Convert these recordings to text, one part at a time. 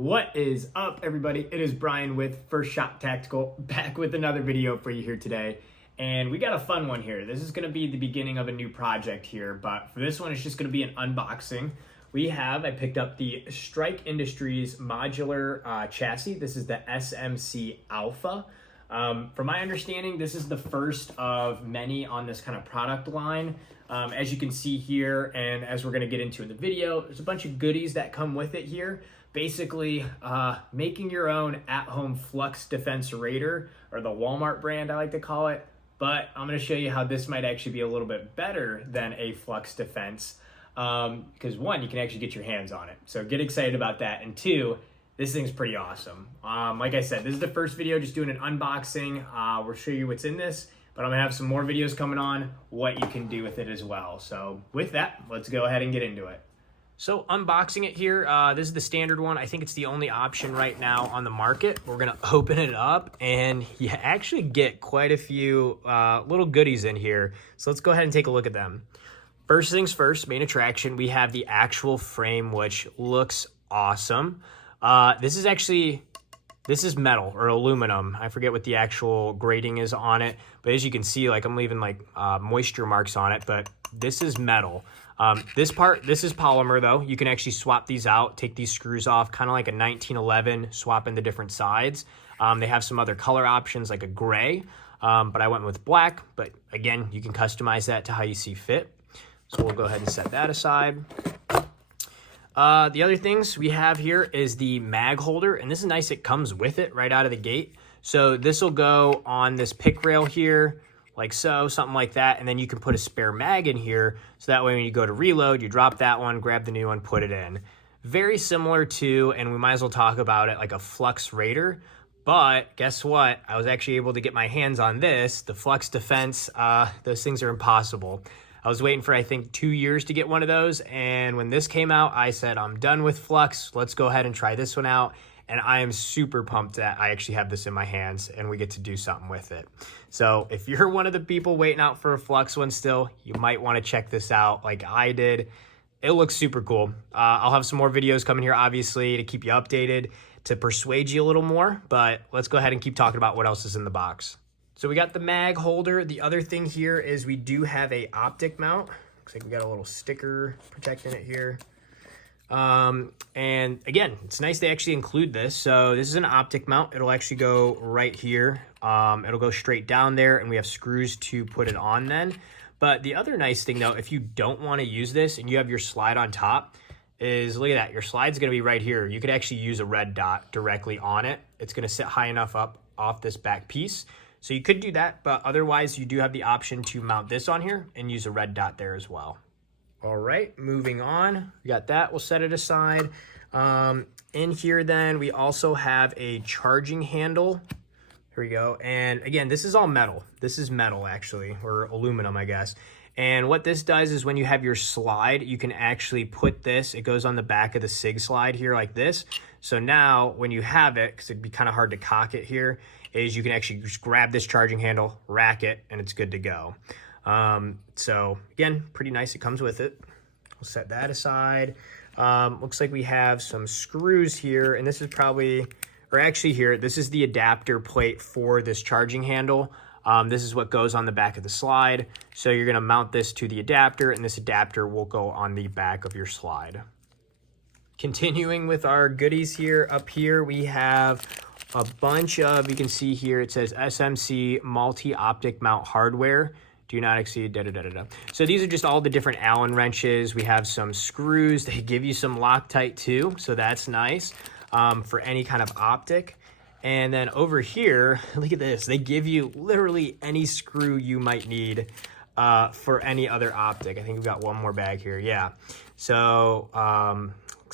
What is up, everybody? It is Brian with First Shot Tactical, back with another video for you here today. And we got a fun one here. This is going to be the beginning of a new project here, but for this one, it's just going to be an unboxing. I picked up the Strike Industries modular chassis. This is the SMC Alpha. From my understanding, this is the first of many on this kind of product line. As you can see here, and as we're going to get into in the video, there's a bunch of goodies that come with it here. Basically, making your own at-home Flux Defense Raider, or the Walmart brand I like to call it. But I'm going to show you how this might actually be a little bit better than a Flux Defense. Because one, you can actually get your hands on it. So get excited about that. And two, this thing's pretty awesome. Like I said, this is the first video, just doing an unboxing. We'll show you what's in this, but I'm gonna have some more videos coming on what you can do with it as well. So with that, let's go ahead and get into it. So unboxing it here, this is the standard one. I think it's the only option right now on the market. We're gonna open it up and you actually get quite a few little goodies in here. So let's go ahead and take a look at them. First things first, main attraction, we have the actual frame, which looks awesome. This is metal or aluminum. I forget what the actual grading is on it, but as you can see, like I'm leaving like moisture marks on it, but this is metal. This is polymer though. You can actually swap these out, take these screws off, kind of like a 1911, swapping the different sides. They have some other color options like a gray, but I went with black, but again, you can customize that to how you see fit. So we'll go ahead and set that aside. The other things we have here is the mag holder, and this is nice. It comes with it right out of the gate. So this will go on this pick rail here, like so, something like that. And then you can put a spare mag in here. So that way when you go to reload, you drop that one, grab the new one, put it in. Very similar to, and we might as well talk about it, like a Flux Raider. But guess what? I was actually able to get my hands on this, the Flux Defense. Those things are impossible. I was waiting for, I think, 2 years to get one of those. And when this came out, I said, I'm done with Flux. Let's go ahead and try this one out. And I am super pumped that I actually have this in my hands and we get to do something with it. So if you're one of the people waiting out for a Flux one still, you might want to check this out like I did. It looks super cool. I'll have some more videos coming here, obviously, to keep you updated, to persuade you a little more. But let's go ahead and keep talking about what else is in the box. So we got the mag holder. The other thing here is we do have a Optic mount. Looks like we got a little sticker protecting it here. And again, it's nice they actually include this. So this is an Optic mount. It'll actually go right here. It'll go straight down there and we have screws to put it on then. But the other nice thing though, if you don't want to use this and you have your slide on top, is look at that. Your slide's going to be right here. You could actually use a red dot directly on it. It's going to sit high enough up off this back piece. So you could do that, but otherwise you do have the option to mount this on here and use a red dot there as well. All right, moving on. We got that, we'll set it aside. In here then, we also have a charging handle. Here we go. And again, this is all metal. This is metal actually, or aluminum, I guess. And what this does is when you have your slide, you can actually put this, it goes on the back of the Sig slide here like this. So now when you have it, because it'd be kind of hard to cock it here, is you can actually just grab this charging handle, rack it, and it's good to go. So again, pretty nice. It comes with it. We'll set that aside. Looks like we have some screws here, and this is probably, or actually here, this is the adapter plate for this charging handle. This is what goes on the back of the slide. So you're gonna mount this to the adapter, and this adapter will go on the back of your slide. Continuing with our goodies here, up here we have a bunch of, you can see here, it says SMC multi-optic mount hardware. Do not exceed, So these are just all the different Allen wrenches. We have some screws. They give you some Loctite too, so that's nice for any kind of optic. And then over here, look at this. They give you literally any screw you might need for any other optic. I think we've got one more bag here, yeah. So I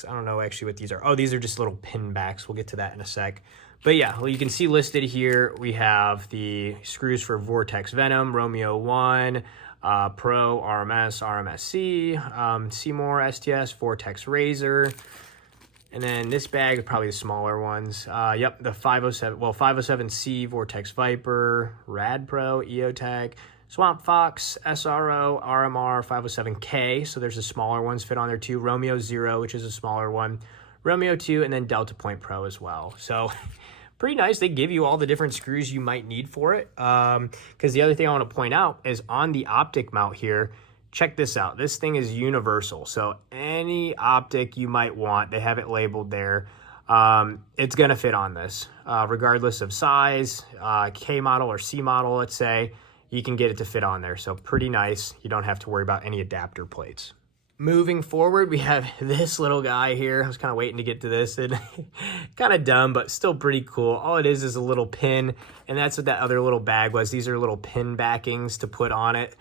don't know actually what these are. Oh, these are just little pin backs. We'll get to that in a sec. But yeah, well, you can see listed here, we have the screws for Vortex Venom, Romeo 1, Pro, RMS, RMSC, Seymour, STS, Vortex Razor. And then this bag, probably the smaller ones. Yep, the 507, well, 507C, Vortex Viper, Rad Pro, EOTech, Swamp Fox, SRO, RMR, 507K. So there's the smaller ones fit on there too. Romeo 0, which is a smaller one. Romeo 2, and then Delta Point Pro as well. So pretty nice. They give you all the different screws you might need for it. Because the other thing I want to point out is on the Optic mount here, check this out. This thing is universal. So any Optic you might want, they have it labeled there. It's going to fit on this. Regardless of size, K model or C model, let's say, you can get it to fit on there. So pretty nice. You don't have to worry about any adapter plates. Moving forward, we have this little guy here. I was kind of waiting to get to this. And kind of dumb, but still pretty cool. All it is a little pin, and that's what that other little bag was. These are little pin backings to put on it.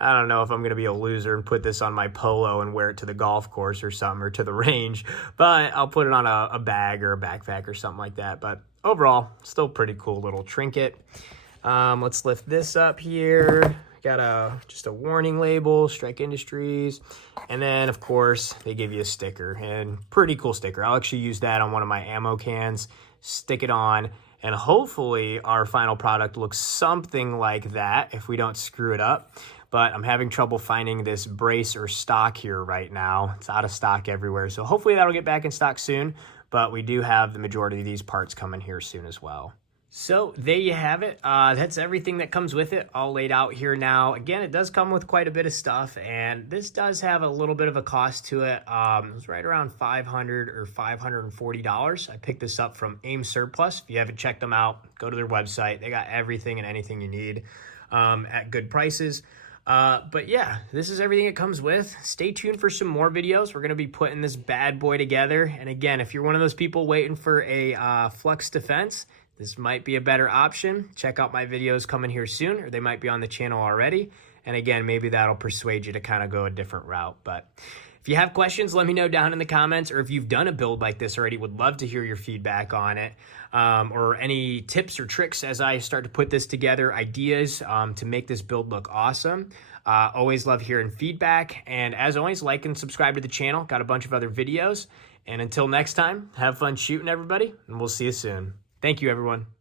I don't know if I'm going to be a loser and put this on my polo and wear it to the golf course or something, or to the range, but I'll put it on a bag or a backpack or something like that. But overall, still pretty cool little trinket. Let's lift this up here. Got just a warning label, Strike Industries, and then of course they give you a sticker, and pretty cool sticker. I'll actually use that on one of my ammo cans, stick it on, and hopefully our final product looks something like that if we don't screw it up. But I'm having trouble finding this brace or stock here right now. It's out of stock everywhere, so hopefully that'll get back in stock soon, but we do have the majority of these parts coming here soon as well. So there you have it. That's everything that comes with it, all laid out here now. Again, it does come with quite a bit of stuff, and this does have a little bit of a cost to it. It was right around $500 or $540. I picked this up from AIM Surplus. If you haven't checked them out, go to their website. They got everything and anything you need at good prices. But yeah, this is everything it comes with. Stay tuned for some more videos. We're going to be putting this bad boy together. And again, if you're one of those people waiting for a Flux Defense, this might be a better option. Check out my videos coming here soon, or they might be on the channel already. And again, maybe that'll persuade you to kind of go a different route. But if you have questions, let me know down in the comments, or if you've done a build like this already, would love to hear your feedback on it, or any tips or tricks as I start to put this together, ideas to make this build look awesome. Always love hearing feedback. And as always, like and subscribe to the channel. Got a bunch of other videos. And until next time, have fun shooting, everybody, and we'll see you soon. Thank you, everyone.